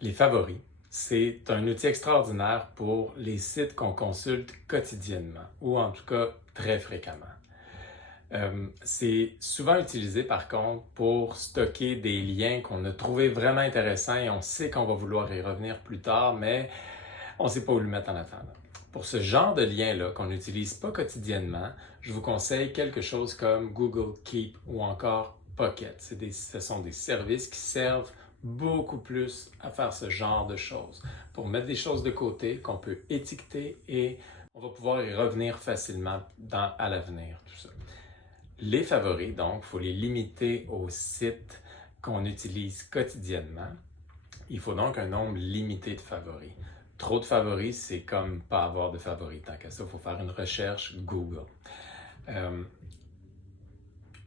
Les favoris, c'est un outil extraordinaire pour les sites qu'on consulte quotidiennement ou en tout cas très fréquemment. C'est souvent utilisé par contre pour stocker des liens qu'on a trouvés vraiment intéressants et on sait qu'on va vouloir y revenir plus tard, mais on ne sait pas où le mettre en attendant. Pour ce genre de lien-là qu'on n'utilise pas quotidiennement, je vous conseille quelque chose comme Google Keep ou encore Pocket. Ce sont des services qui servent beaucoup plus à faire ce genre de choses, pour mettre des choses de côté qu'on peut étiqueter et on va pouvoir y revenir facilement à l'avenir, tout ça. Les favoris, donc, il faut les limiter aux sites qu'on utilise quotidiennement. Il faut donc un nombre limité de favoris. Trop de favoris, c'est comme pas avoir de favoris. Tant qu'à ça, il faut faire une recherche Google.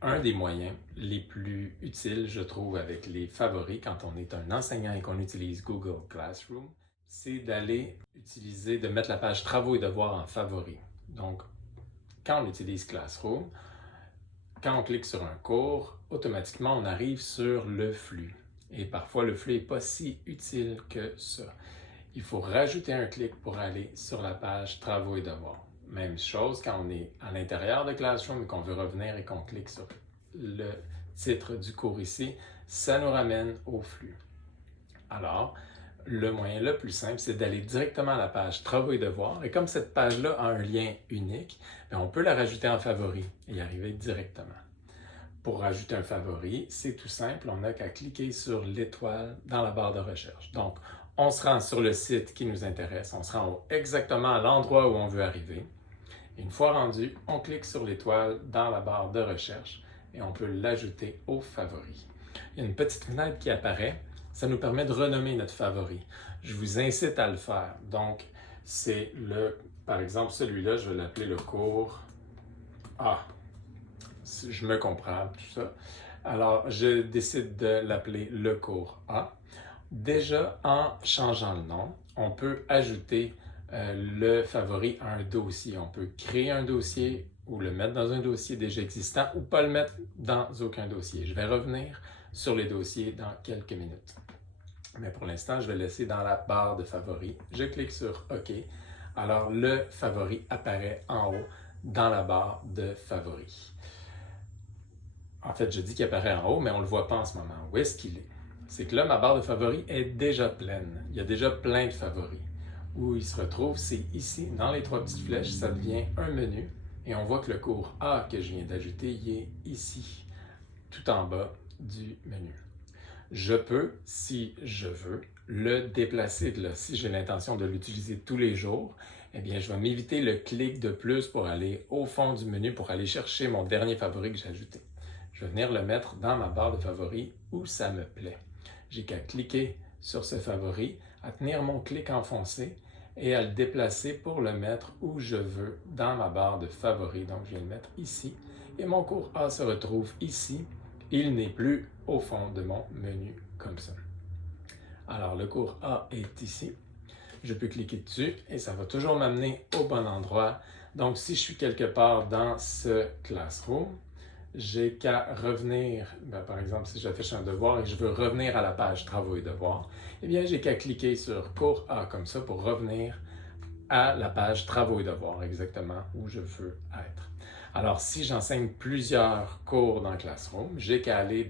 Un des moyens les plus utiles, je trouve, avec les favoris, quand on est un enseignant et qu'on utilise Google Classroom, c'est de mettre la page travaux et devoirs en favoris. Donc, quand on utilise Classroom, quand on clique sur un cours, automatiquement, on arrive sur le flux. Et parfois, le flux n'est pas si utile que ça. Il faut rajouter un clic pour aller sur la page Travaux et devoirs. Même chose quand on est à l'intérieur de Classroom et qu'on veut revenir et qu'on clique sur le titre du cours ici, ça nous ramène au flux. Alors, le moyen le plus simple, c'est d'aller directement à la page Travaux et devoirs. Et comme cette page-là a un lien unique, on peut la rajouter en favori et y arriver directement. Pour rajouter un favori, c'est tout simple, on n'a qu'à cliquer sur l'étoile dans la barre de recherche. Donc, on se rend sur le site qui nous intéresse, on se rend exactement à l'endroit où on veut arriver. Et une fois rendu, on clique sur l'étoile dans la barre de recherche et on peut l'ajouter au favori. Il y a une petite fenêtre qui apparaît, ça nous permet de renommer notre favori. Je vous incite à le faire. Donc, par exemple, celui-là, je vais l'appeler le cours A. Je me comprends, tout ça. Alors, je décide de l'appeler le cours A. Déjà, en changeant le nom, on peut ajouter le favori à un dossier. On peut créer un dossier ou le mettre dans un dossier déjà existant ou pas le mettre dans aucun dossier. Je vais revenir sur les dossiers dans quelques minutes. Mais pour l'instant, je vais laisser dans la barre de favoris. Je clique sur OK. Alors, le favori apparaît en haut dans la barre de favoris. En fait, je dis qu'il apparaît en haut, mais on ne le voit pas en ce moment. Où est-ce qu'il est? C'est que là, ma barre de favoris est déjà pleine. Il y a déjà plein de favoris. Où il se retrouve, c'est ici, dans les trois petites flèches, ça devient un menu. Et on voit que le cours A que je viens d'ajouter, il est ici, tout en bas du menu. Je peux, si je veux, le déplacer de là. Si j'ai l'intention de l'utiliser tous les jours, eh bien, je vais m'éviter le clic de plus pour aller au fond du menu pour aller chercher mon dernier favori que j'ai ajouté. Je vais venir le mettre dans ma barre de favoris où ça me plaît. J'ai qu'à cliquer sur ce favori, à tenir mon clic enfoncé et à le déplacer pour le mettre où je veux dans ma barre de favoris. Donc, je viens le mettre ici et mon cours A se retrouve ici. Il n'est plus au fond de mon menu comme ça. Alors, le cours A est ici. Je peux cliquer dessus et ça va toujours m'amener au bon endroit. Donc, si je suis quelque part dans ce Classroom, j'ai qu'à revenir, par exemple, si j'affiche un devoir et je veux revenir à la page Travaux et devoirs, eh bien, j'ai qu'à cliquer sur Cours A comme ça pour revenir à la page Travaux et devoirs, exactement où je veux être. Alors, si j'enseigne plusieurs cours dans Classroom, j'ai qu'à aller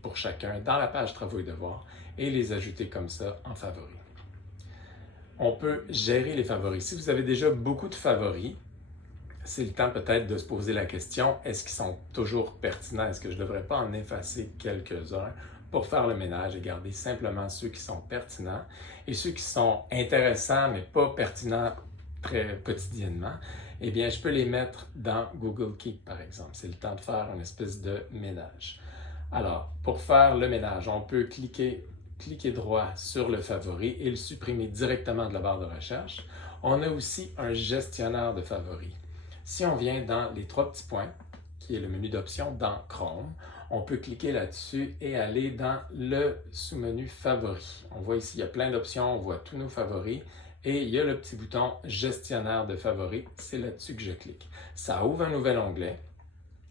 pour chacun dans la page Travaux et devoirs et les ajouter comme ça en favoris. On peut gérer les favoris. Si vous avez déjà beaucoup de favoris, c'est le temps peut-être de se poser la question, est-ce qu'ils sont toujours pertinents? Est-ce que je ne devrais pas en effacer quelques-uns pour faire le ménage et garder simplement ceux qui sont pertinents et ceux qui sont intéressants mais pas pertinents très quotidiennement? Eh bien, je peux les mettre dans Google Keep, par exemple. C'est le temps de faire une espèce de ménage. Alors, pour faire le ménage, on peut cliquer droit sur le favori et le supprimer directement de la barre de recherche. On a aussi un gestionnaire de favoris. Si on vient dans les trois petits points, qui est le menu d'options dans Chrome, on peut cliquer là-dessus et aller dans le sous-menu Favoris. On voit ici, il y a plein d'options, on voit tous nos favoris et il y a le petit bouton Gestionnaire de favoris, c'est là-dessus que je clique. Ça ouvre un nouvel onglet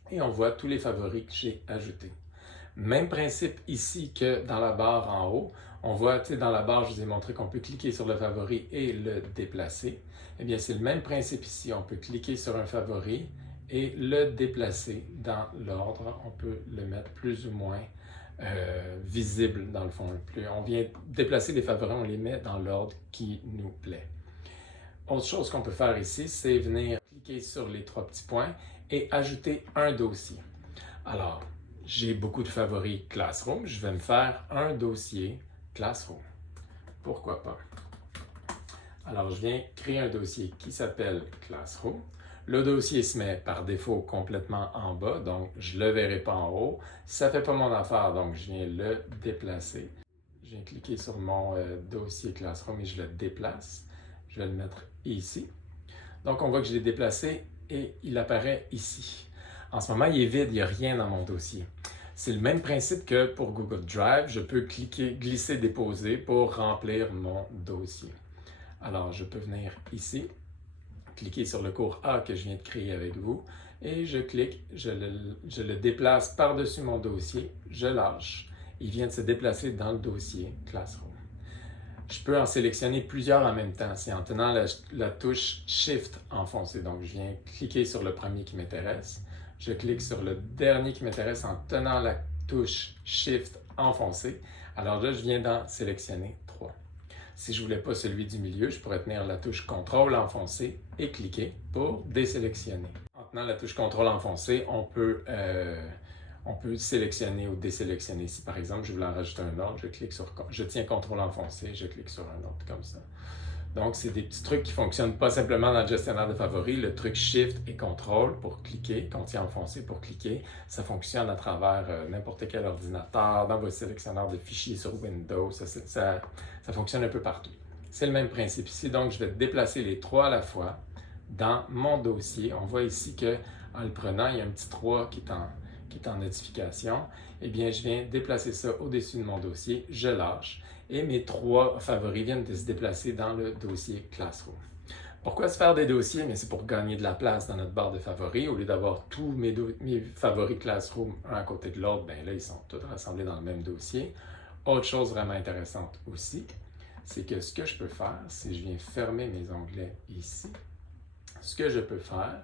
et on voit tous les favoris que j'ai ajoutés. Même principe ici que dans la barre en haut, On voit, tu sais, dans la barre, je vous ai montré qu'on peut cliquer sur le favori et le déplacer. Eh bien, c'est le même principe ici. On peut cliquer sur un favori et le déplacer dans l'ordre. On peut le mettre plus ou moins visible dans le fond. On vient déplacer les favoris, on les met dans l'ordre qui nous plaît. Autre chose qu'on peut faire ici, c'est venir cliquer sur les trois petits points et ajouter un dossier. Alors, j'ai beaucoup de favoris Classroom, je vais me faire un dossier Classroom. Pourquoi pas? Alors, je viens créer un dossier qui s'appelle Classroom. Le dossier se met par défaut complètement en bas, donc je ne le verrai pas en haut. Ça ne fait pas mon affaire, donc je viens le déplacer. Je viens cliquer sur mon dossier Classroom et je le déplace. Je vais le mettre ici. Donc, on voit que je l'ai déplacé et il apparaît ici. En ce moment, il est vide, il n'y a rien dans mon dossier. C'est le même principe que pour Google Drive. Je peux cliquer, glisser, déposer pour remplir mon dossier. Alors, je peux venir ici, cliquer sur le cours A que je viens de créer avec vous et je clique, je le déplace par-dessus mon dossier, je lâche. Il vient de se déplacer dans le dossier Classroom. Je peux en sélectionner plusieurs en même temps. C'est en tenant la touche Shift enfoncée. Donc, je viens cliquer sur le premier qui m'intéresse. Je clique sur le dernier qui m'intéresse en tenant la touche Shift enfoncée. Alors là, je viens d'en sélectionner 3. Si je ne voulais pas celui du milieu, je pourrais tenir la touche CTRL enfoncée et cliquer pour désélectionner. En tenant la touche CTRL enfoncée, on peut sélectionner ou désélectionner. Si par exemple, je voulais en rajouter un autre, je tiens CTRL enfoncé, je clique sur un autre comme ça. Donc, c'est des petits trucs qui ne fonctionnent pas simplement dans le gestionnaire de favoris. Le truc Shift et CTRL pour cliquer, quand il est enfoncé pour cliquer, ça fonctionne à travers n'importe quel ordinateur, dans votre sélectionneur de fichiers sur Windows, ça fonctionne un peu partout. C'est le même principe ici, donc je vais déplacer les 3 à la fois dans mon dossier. On voit ici qu'en le prenant, il y a un petit 3 qui est en notification. Eh bien, je viens déplacer ça au-dessus de mon dossier, je lâche. Et mes 3 favoris viennent de se déplacer dans le dossier Classroom. Pourquoi se faire des dossiers? Mais c'est pour gagner de la place dans notre barre de favoris. Au lieu d'avoir tous mes favoris Classroom un à côté de l'autre, bien là, ils sont tous rassemblés dans le même dossier. Autre chose vraiment intéressante aussi, c'est que ce que je peux faire, si je viens fermer mes onglets ici, ce que je peux faire,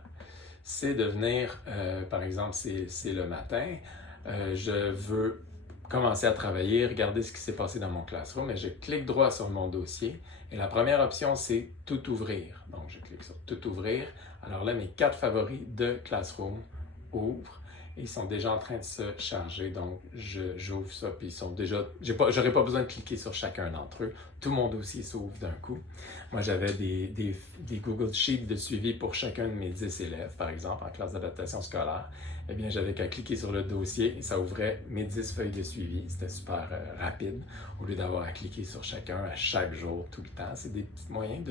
c'est de venir, par exemple, c'est le matin, je veux commencer à travailler, regarder ce qui s'est passé dans mon Classroom et je clique droit sur mon dossier et la première option c'est Tout ouvrir. Donc je clique sur Tout ouvrir. Alors là, mes 4 favoris de Classroom ouvrent et ils sont déjà en train de se charger. Donc j'ouvre ça puis ils sont déjà, j'aurais pas besoin de cliquer sur chacun d'entre eux. Tout mon dossier s'ouvre d'un coup. Moi j'avais des Google Sheets de suivi pour chacun de mes 10 élèves, par exemple en classe d'adaptation scolaire. Eh bien, j'avais qu'à cliquer sur le dossier et ça ouvrait mes 10 feuilles de suivi. C'était super rapide, au lieu d'avoir à cliquer sur chacun à chaque jour, tout le temps. C'est des petits moyens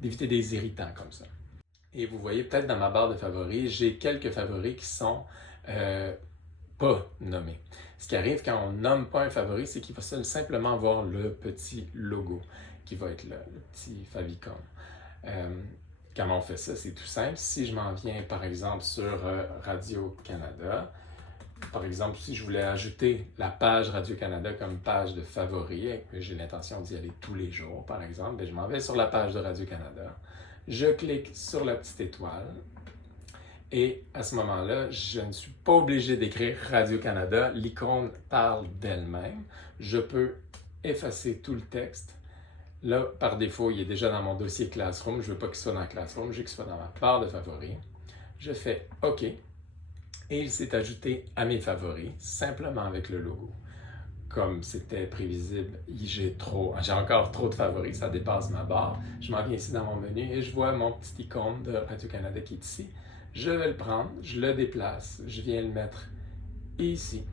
d'éviter des irritants comme ça. Et vous voyez peut-être dans ma barre de favoris, j'ai quelques favoris qui sont pas nommés. Ce qui arrive quand on nomme pas un favori, c'est qu'il va simplement voir le petit logo qui va être là, le petit favicon. Comment on fait ça? C'est tout simple. Si je m'en viens, par exemple, sur Radio-Canada, par exemple, si je voulais ajouter la page Radio-Canada comme page de favoris, et que j'ai l'intention d'y aller tous les jours, par exemple, bien, je m'en vais sur la page de Radio-Canada, je clique sur la petite étoile, et à ce moment-là, je ne suis pas obligé d'écrire Radio-Canada. L'icône parle d'elle-même. Je peux effacer tout le texte. Là, par défaut, il est déjà dans mon dossier Classroom. Je ne veux pas qu'il soit dans Classroom, je veux qu'il soit dans ma barre de favoris. Je fais OK et il s'est ajouté à mes favoris, simplement avec le logo. Comme c'était prévisible, j'ai encore trop de favoris, ça dépasse ma barre. Je m'en viens ici dans mon menu et je vois mon petit icône de Radio-Canada qui est ici. Je vais le prendre, je le déplace, je viens le mettre ici,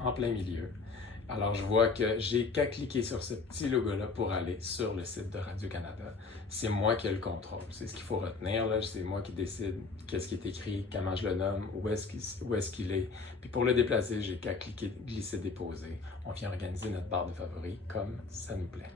en plein milieu. Alors, je vois que j'ai qu'à cliquer sur ce petit logo-là pour aller sur le site de Radio-Canada. C'est moi qui ai le contrôle. C'est ce qu'il faut retenir, là. C'est moi qui décide qu'est-ce qui est écrit, comment je le nomme, où est-ce qu'il est. Puis pour le déplacer, j'ai qu'à cliquer, glisser, déposer. On vient organiser notre barre de favoris comme ça nous plaît.